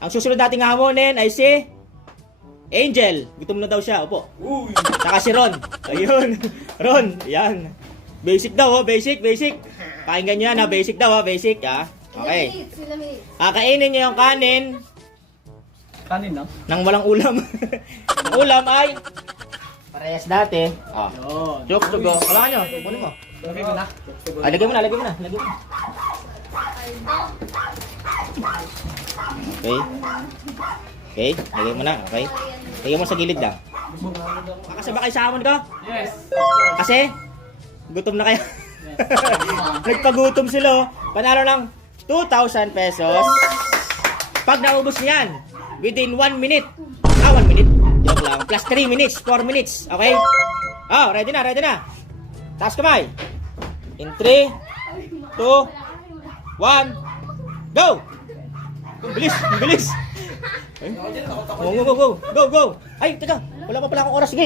Ang susunod nating hamonin ay si Angel. Gutom na daw siya. Opo. Uy! Saka si Ron. Ayun. Ron. Yan. Basic daw, oh. Basic. Pakinggan nyo yan, ha. Basic daw, ha. Basic, ha. Okay. Kakainin nyo yung kanin Kanin na? nang walang ulam. Ang ulam ay parehas dati. Oh. Yun. Chok, go. Hawakan nyo. Kunin mo. Lagay ko na. Lagay mo na. Okay, lagay mo na. Okay. Lagay mo sa gilid lang. Makasabakay sa hamon ko? Yes! Kasi, gutom na kayo. Nagpagutom sila. Oh. Panalo ng 2,000 pesos. Pag naubos niyan, within 1 minute. 1 minute. Joke lang. Plus 3 minutes, 4 minutes. Okay? Oh, ready na. Taas kamay. In 3, 2, 1, go! Bilis. Ay, go. Ay, teka. Wala pa pala akong oras. Sige.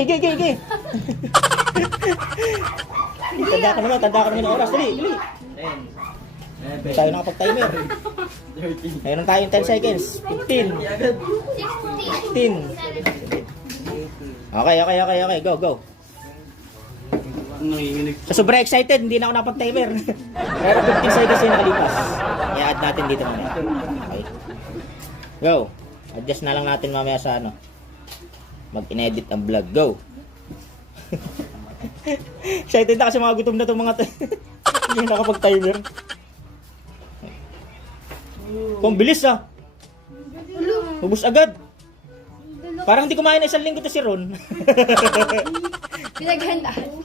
Tanda ka naman ng oras. Dali. 10. Hindi tayo nakapag-timer. 13. Mayroon tayong 10 seconds. 15. 15. Okay. Go. Nanginginig. Sa sobrang excited, hindi na ako nakapag-timer. Pero 15 seconds yung nakalipas. I-add natin dito muna. Okay. Go. Adjust na lang natin mamaya sa ano. Mag-inedit ang vlog. Go. Excited na kasi mga gutom na itong mga hindi nakapag-timer. Kung bilis ah. Ubus agad. Parang hindi kumain na 1 linggo to si Ron. Pinaghandaan.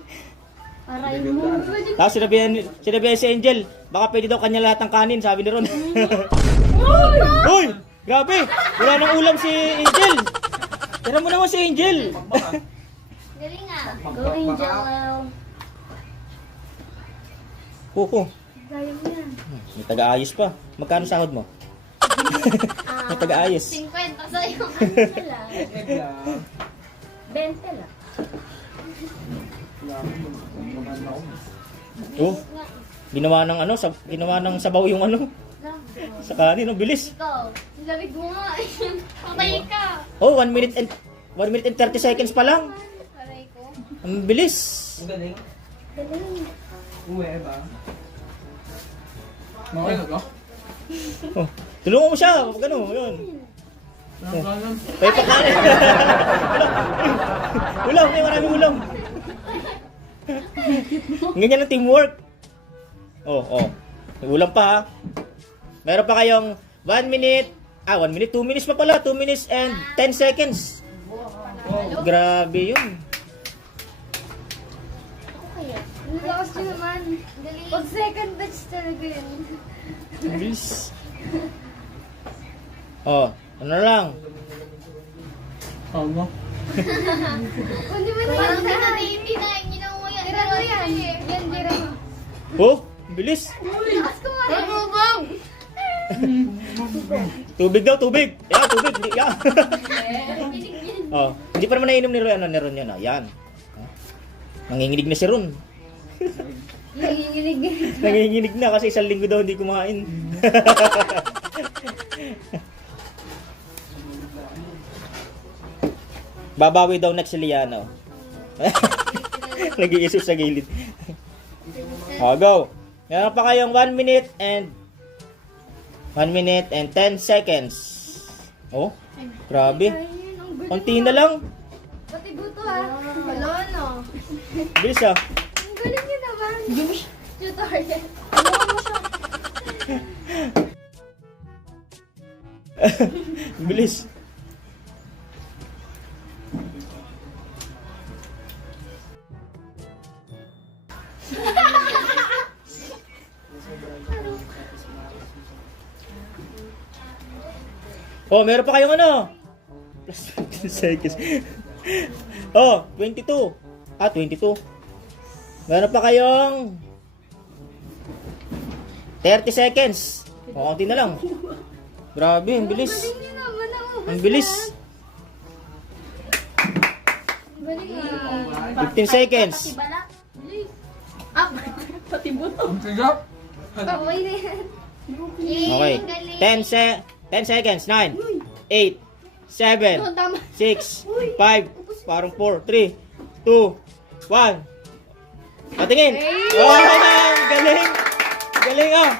Tapos sinabihan si Angel, baka pwede daw kanya lahat ng kanin, sabi ni Ron. Uy! Grabe! Wala nang ulam si Angel! Tira mo naman si Angel! Galing nga. Go Angel. Kuko, Gaya mo yan. may taga-ayos pa. Magkano sahod mo? May taga-ayos. 50 sa'yo. Ano lang? 20 lang. Oh, ginawa ng sabaw yung ano. Sa kanin, ang bilis. Ikaw, lamig mo nga. Patay ka. Oh, 1 minute and 30 seconds pa lang. Aray ko. Ang bilis. Ang galing. Galing. Uwe ba? Okay na ka? Oh, tulungan mo siya. Ano, yun. May pagkain. Ulam, may maraming ulam. Ganyan ang teamwork. Oh. May ulam pa ha. Meron pa kayong 1 minute. 1 minute, 2 minutes pa pala. 2 minutes and 10 seconds. Grabe yun. Ako kaya. Lakas nyo naman. Galing. Pag second batch talaga yun. Bilis. Oh, ano lang. Ano? Hindi mo na yan. Parang hindi na. Ginawa mo yan. Tira mo yan. Yan, tira mo. Oh, bilis. Lakas ko nga. Bang! Tubig daw, tubig. Yeah, tubig. Yeah. Oh, hindi pa naman nainom ni Ron yun. Yan. Nanginginig na si Ron. Nanginginig na kasi 1 linggo daw hindi kumain. Babawi daw next si Liano. Nag-iisip sa gilid. Go. Meron pa kayong 1 minute and 10 seconds. Oh, grabe. Konti na lang. Pati buto ha. Wala no. Bilis ah. Ang galing nyo naman. Tutorial. Bilis. Oh, meron pa kayong ano? Plus 15 seconds. Oh, 22. 22. Meron pa kayong 30 seconds. O, konti na lang. Grabe, ang bilis. Galing nyo naman. Naubos Ang bilis. Galing nga. 15 seconds. Balak. Pati buto. Ang tigap? Paboy na yan. Okay. 10 seconds. 9, 8, 7, Oh, tama. 6, 5, parang 4, 3, 2, 1. Patingin. Wow, galing. Galing oh.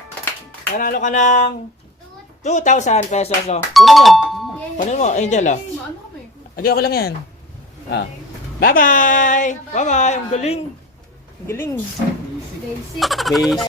Nanalo ka ng 2,000 pesos oh. Kunin mo. Kunin mo, Angel oh. Agi, ako lang yan. Ah. Bye-bye. Bye-bye. Ang galing. Ang galing. Basic. Base.